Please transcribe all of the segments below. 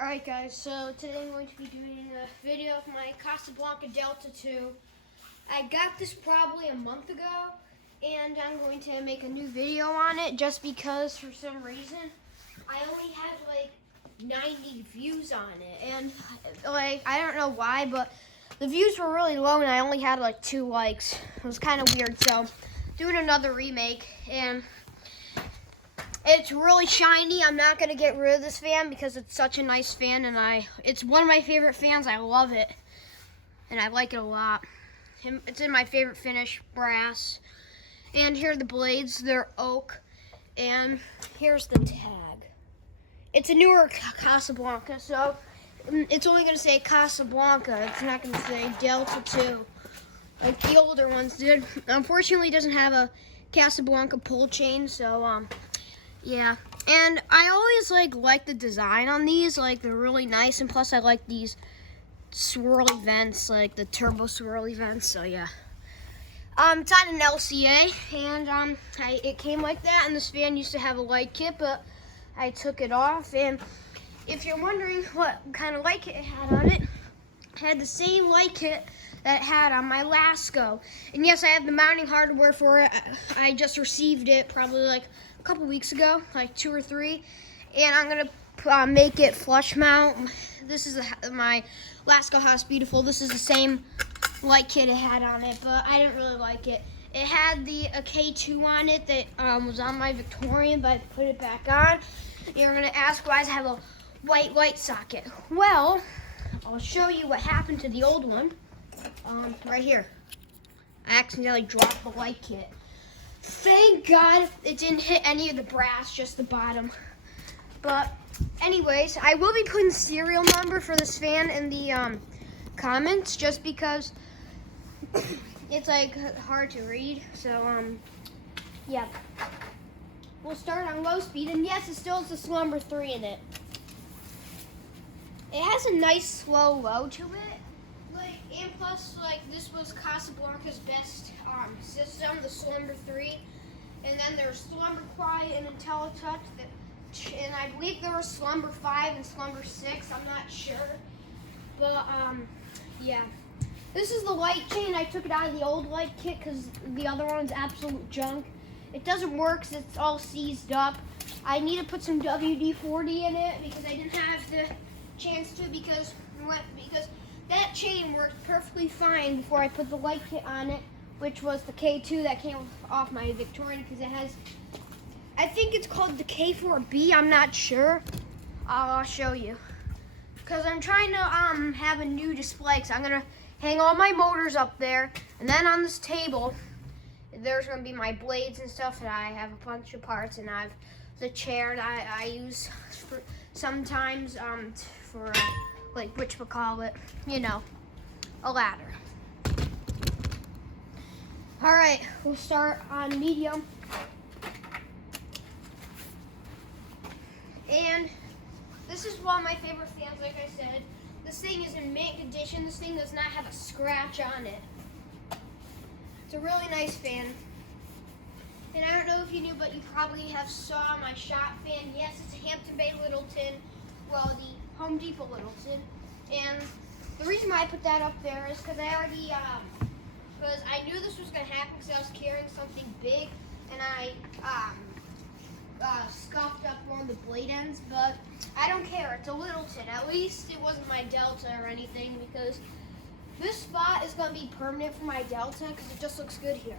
Alright guys, so today I'm going to be doing a video of my Casablanca Delta 2. I got this probably a month ago, and I'm going to make a new video on it just because for some reason I only had like 90 views on it, and like I don't know why, but the views were really low and I only had like 2 likes. It was kind of weird, so doing another remake, and it's really shiny. I'm not going to get rid of this fan because it's such a nice fan, and it's one of my favorite fans. I love it, and I like it a lot. It's in my favorite finish, brass. And here are the blades. They're oak. And here's the tag. It's a newer Casablanca, so it's only going to say Casablanca. It's not going to say Delta 2 like the older ones did. Unfortunately, it doesn't have a Casablanca pull chain, so yeah, and I always like the design on these. Like, they're really nice, and plus I like these swirly vents, like the turbo swirly vents. So yeah, it's on an LCA, and it came like that. And this fan used to have a light kit, but I took it off. And if you're wondering what kind of light kit it had on it, it had the same light kit that it had on my Lasco. And yes, I have the mounting hardware for it. I just received it probably like a couple weeks ago, like 2 or 3, and I'm gonna make it flush mount. This is my Lasco House Beautiful. This is the same light kit it had on it, but I didn't really like it. It had a K2 on it that was on my Victorian, but I put it back on. You're gonna ask why does it have a white light socket? Well, I'll show you what happened to the old one. Right here. I accidentally dropped the light kit. Thank God it didn't hit any of the brass, just the bottom. But anyways, I will be putting serial number for this fan in the comments, just because it's like hard to read. So yeah, we'll start on low speed, and yes, it still has the Slumber 3 in it. It has a nice slow low to it. And plus, this was Casablanca's best system, the Slumber 3. And then there's Slumber Quiet and Untitled Chapter, and I believe there was Slumber 5 and Slumber 6, I'm not sure. But, yeah. This is the light chain. I took it out of the old light kit because the other one's absolute junk. It doesn't work because it's all seized up. I need to put some WD-40 in it because I didn't have the chance to, because that chain worked perfectly fine before I put the light kit on it, which was the K2 that came off my Victorian, because it has, I think it's called the K4B, I'm not sure. I'll show you. Because I'm trying to have a new display, so I'm going to hang all my motors up there, and then on this table, there's going to be my blades and stuff, and I have a bunch of parts, and I have the chair that I use for sometimes for like whatchamacallit, you know, a ladder. All right, we'll start on medium. And this is one of my favorite fans, like I said. This thing is in mint condition. This thing does not have a scratch on it. It's a really nice fan. And I don't know if you knew, but you probably have saw my shop fan. Yes, it's a Hampton Bay Littleton. Well, the Home Depot Littleton. And the reason why I put that up there is because I already, because I knew this was going to happen because I was carrying something big, and I scuffed up one of the blade ends, but I don't care. It's a Littleton. At least it wasn't my Delta or anything, because this spot is going to be permanent for my Delta because it just looks good here.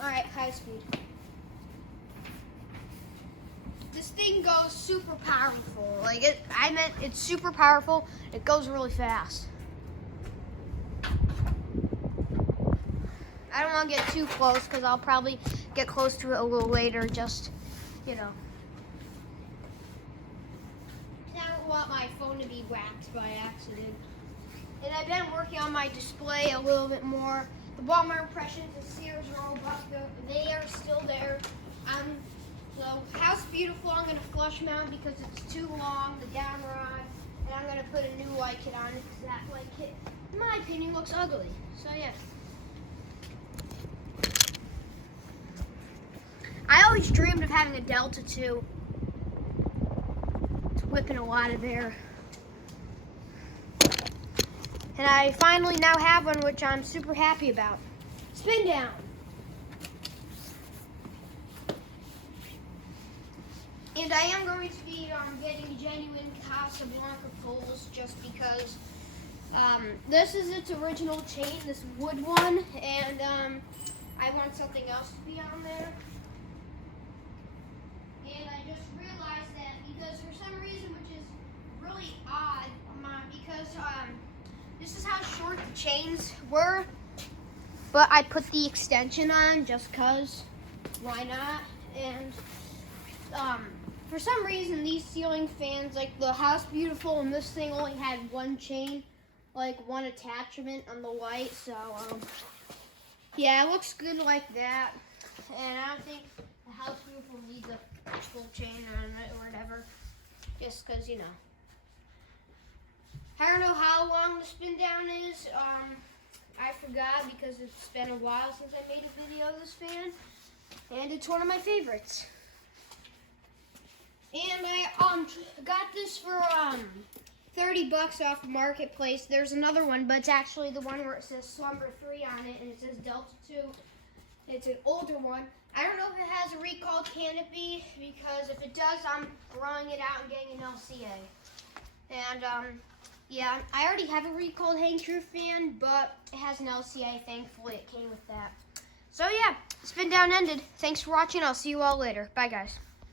Alright, high speed. This thing goes super powerful. It's super powerful. It goes really fast. I don't want to get too close because I'll probably get close to it a little later, just, you know. I don't want my phone to be whacked by accident. And I've been working on my display a little bit more. The Walmart impressions and Sears Roebuck, they are still there. So House Beautiful, I'm going to flush mount because it's too long, the down rod, and I'm going to put a new light kit on it because that light kit, in my opinion, looks ugly. So yeah. I always dreamed of having a Delta 2. It's whipping a lot of air. And I finally now have one, which I'm super happy about. Spin down. And I am going to be getting genuine Casablanca poles just because this is its original chain, this wood one, and I want something else to be on there. And I just realized that because for some reason, which is really odd, because this is how short the chains were, but I put the extension on just cause, why not? And for some reason these ceiling fans, like the House Beautiful and this thing only had one chain, like one attachment on the white, so yeah, it looks good like that. And I don't think the House Beautiful needs a full chain on it or whatever, just cause, you know. I don't know how long the spin down is. I forgot because it's been a while since I made a video of this fan, and it's one of my favorites. And I got this for 30 bucks off the marketplace. There's another one, but it's actually the one where it says Slumber 3 on it, and it says Delta 2. It's an older one. I don't know if it has a recalled canopy, because if it does, I'm throwing it out and getting an LCA. And yeah, I already have a recalled hang true fan, but it has an LCA. Thankfully, it came with that. So yeah, spin down ended. Thanks for watching. I'll see you all later. Bye, guys.